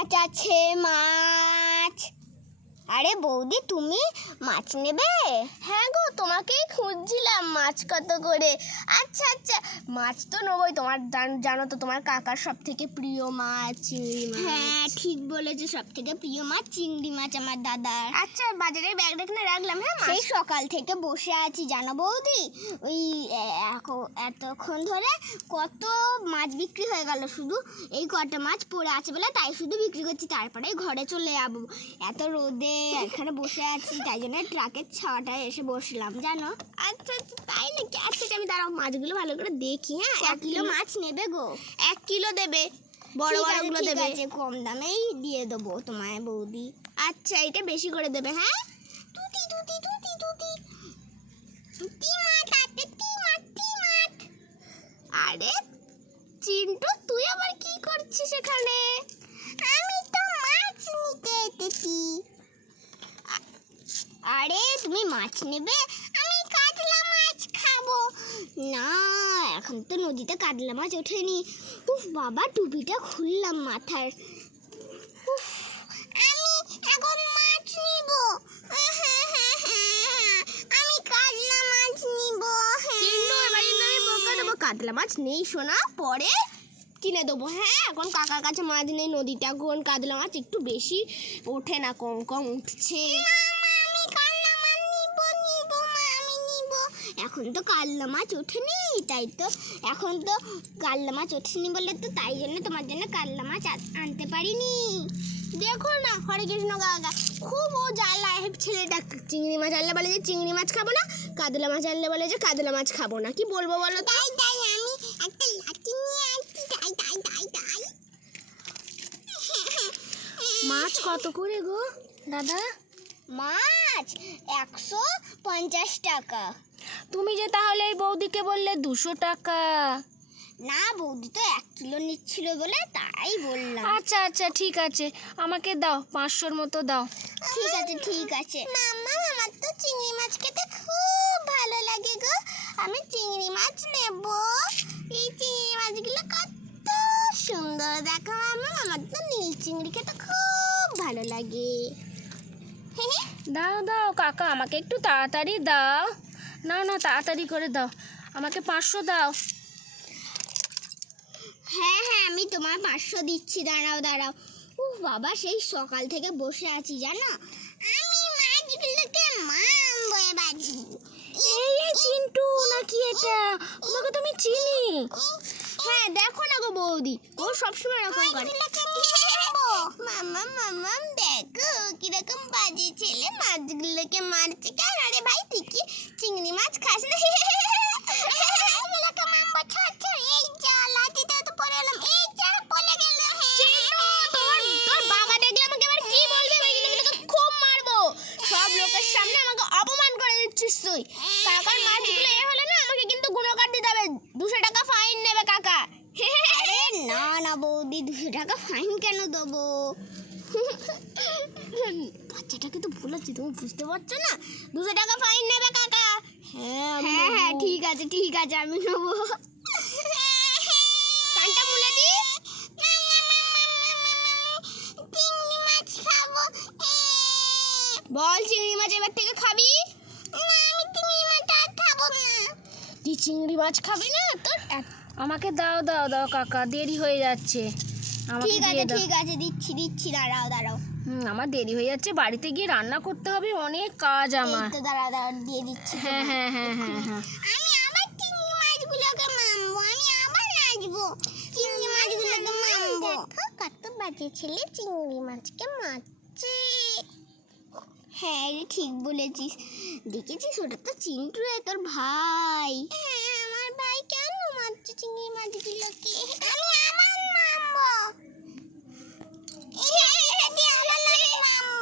মাছ আছে, মাছ। আরে বৌদি, তুমি মাছ নেবে? হ্যাঁ গো, তোমাকেই খুঁজছিলাম। মাছ কত করে? আচ্ছা আচ্ছা, মাছ তো নেবই। তোমার জানো তো তোমার কাকার সব থেকে প্রিয় মাছ চিংড়ি মাছ। হ্যাঁ ঠিক বলেছো, সব থেকে প্রিয় মাছ চিংড়ি মাছ আমার দাদার। আচ্ছা, বাজারের ব্যাগটা এখানে রাখলাম। হ্যাঁ, সেই সকাল থেকে বসে আছি জানো বৌদি, ওই এতক্ষণ ধরে কত মাছ বিক্রি হয়ে গেল, শুধু এই কটা মাছ পড়ে আছে বলে তাই শুধু বিক্রি করছি, তারপরে ঘরে চলে যাবো। এত রোদে এখানে বসে আছি, তাই জন্য ট্রাকের ছাওয়াটায় এসে বসলাম জানো। আচ্ছা আচ্ছা, তাই নাকি? আচ্ছা, আমি দাঁড়াও, মাছগুলো ভালো করে দেখি। হ্যাঁ, 1 কিলো মাছ নেবে গো? 1 কিলো দেবে, বড় বড়গুলো দেবে। ঠিক আছে, কম দামেই দিয়ে দেবো তোমায় বৌদি। আচ্ছা, এটা বেশি করে দেবে। হ্যাঁ, তুতি তুতি তুতি তুতি টি মাছ আছে, টি মাছ, টি মাছ। আরে চিন্টু, তুই আবার কি করছিস এখানে? আমি তো মাছ নিতে এসেছি। আরে তুমি মাছ নেবে? আমি কাতলা মাছ খাবো। না, এখন তো নদীতে কাতলা মাছ ওঠেনি। উফ বাবা, টুপিটা খুললাম মাথায়। উফ, আমি এখন মাছ নিব। আমি কাতলা মাছ নিব। চিন্টু, এবার কিন্তু আমি বকা দেবো। কাতলা মাছ নেই সোনা, পরে কিনে দেবো। হ্যাঁ, এখন কাকার কাছে মাছ নেই, নদীতে এখন কাতলা মাছ একটু বেশি ওঠে না, কম কম উঠছে। এখন তো কাতলা মাছ ওঠেনি, তাই তো এখন তো কাতলা মাছ ওঠেনি বলে তো তাই জন্য তোমার জন্য কাতলা মাছ আনতে পারিনি। দেখো না, হরে কৃষ্ণ কাকা খুব ও জ্বালায় ছেলেটা। চিংড়ি মাছ আনলে বলে যে চিংড়ি মাছ খাবো না, কাতলা মাছ আনলে বলে যে কাতলা মাছ খাবো না। কি বলবো বলো তো? তাই আমি একটা লাঠি নিয়ে আসছি, তাই মাছ কত করে গো দাদা? মাছ 150 টাকা। তুমি যে তাহলে এই বৌদিকে বললে 200 টাকা। না, বৌদি তো 1 কিলো নিচ্ছিল বলে তাই বললাম। আচ্ছা আচ্ছা, ঠিক আছে, আমাকে দাও, 500-র মতো দাও। ঠিক আছে। মাম্মা, আমার তো চিংড়ি মাছ খেতে খুব ভালো লাগে গো। আমি চিংড়ি মাছ নেব। এই চিংড়ি মাছগুলো কত সুন্দর দেখো মাম্মা, আমার তো নীল চিংড়ি খেতে খুব ভালো লাগে। দাও দাও কাকা, আমাকে একটু তাড়াতাড়ি দাও। নাও না, তাড়াতাড়ি করে দাও, আমাকে 500 দাও। হ্যাঁ, আমি তোমার 500 দিচ্ছি, দাঁড়াও। উফ বাবা, সেই সকাল থেকে বসে আছি জানো। আমি মাছগুলোকে মারবো এবার। এই চিন্টু নাকি এটা? তোমাকে তো আমি চিনি। হ্যাঁ, দেখো না গো বৌদি, ও সবসময় এরকম করে। মাম্মা দেখো কিরকম বাজে ছেলে, মাছগুলোকে মারছে কেন? আরে ভাই, তুই কি চিংড়ি মাছ খাস না? এই যা, লাঠিটা তো পড়ে এলাম, এই যা পড়ে গেল। তোর বাবা দেখলে আমাকে আবার কি বলবে? আমি কিন্তু তোকে খুব মারবো। সব লোকের সামনে আমাকে অপমান করে দিচ্ছিস তুই। কাকার মাছগুলো এ হলে না, আমাকে কিন্তু গুণকার দিতে হবে। 200 টাকা ফাইন নেবে কাকা। আরে না বৌদি, 200 টাকা ফাইন কেন দেবো? বাচ্চাটাকে তো বলেছি, তুমি বুঝতে পারছো না? 200 টাকা ফাইন নেবে কাকা। হ্যাঁ ঠিক আছে, আমি নেবো। কানটা মুলে দি। চিংড়ি মাছ খাবো। বল, চিংড়ি মাছ এবার থেকে খাবি? না, আমি চিংড়ি মাছ আর খাবো না। তুই চিংড়ি মাছ খাবি না? তোর আমাকে দাও কাকা, দেরি হয়ে যাচ্ছে। ঠিক আছে, দিচ্ছি, দাঁড়াও। আমার দেরি হয়ে যাচ্ছে, বাড়িতে গিয়ে রান্না করতে হবে, অনেক কাজ আমার। এই তো দাঁড়াও, দিয়ে দিচ্ছি। হ্যাঁ। আমি আবার চিংড়ি মাছগুলোকে মারবো, আমি আবার নাচবো, চিংড়ি মাছগুলোকে মারবো। দেখো কত বাজে ছেলে, চিংড়ি মাছকে মারছে। হ্যাঁ রে, ঠিক বলেছিস। দেখেছিস, ওটা তো চিন্টু রে, তোর ভাই।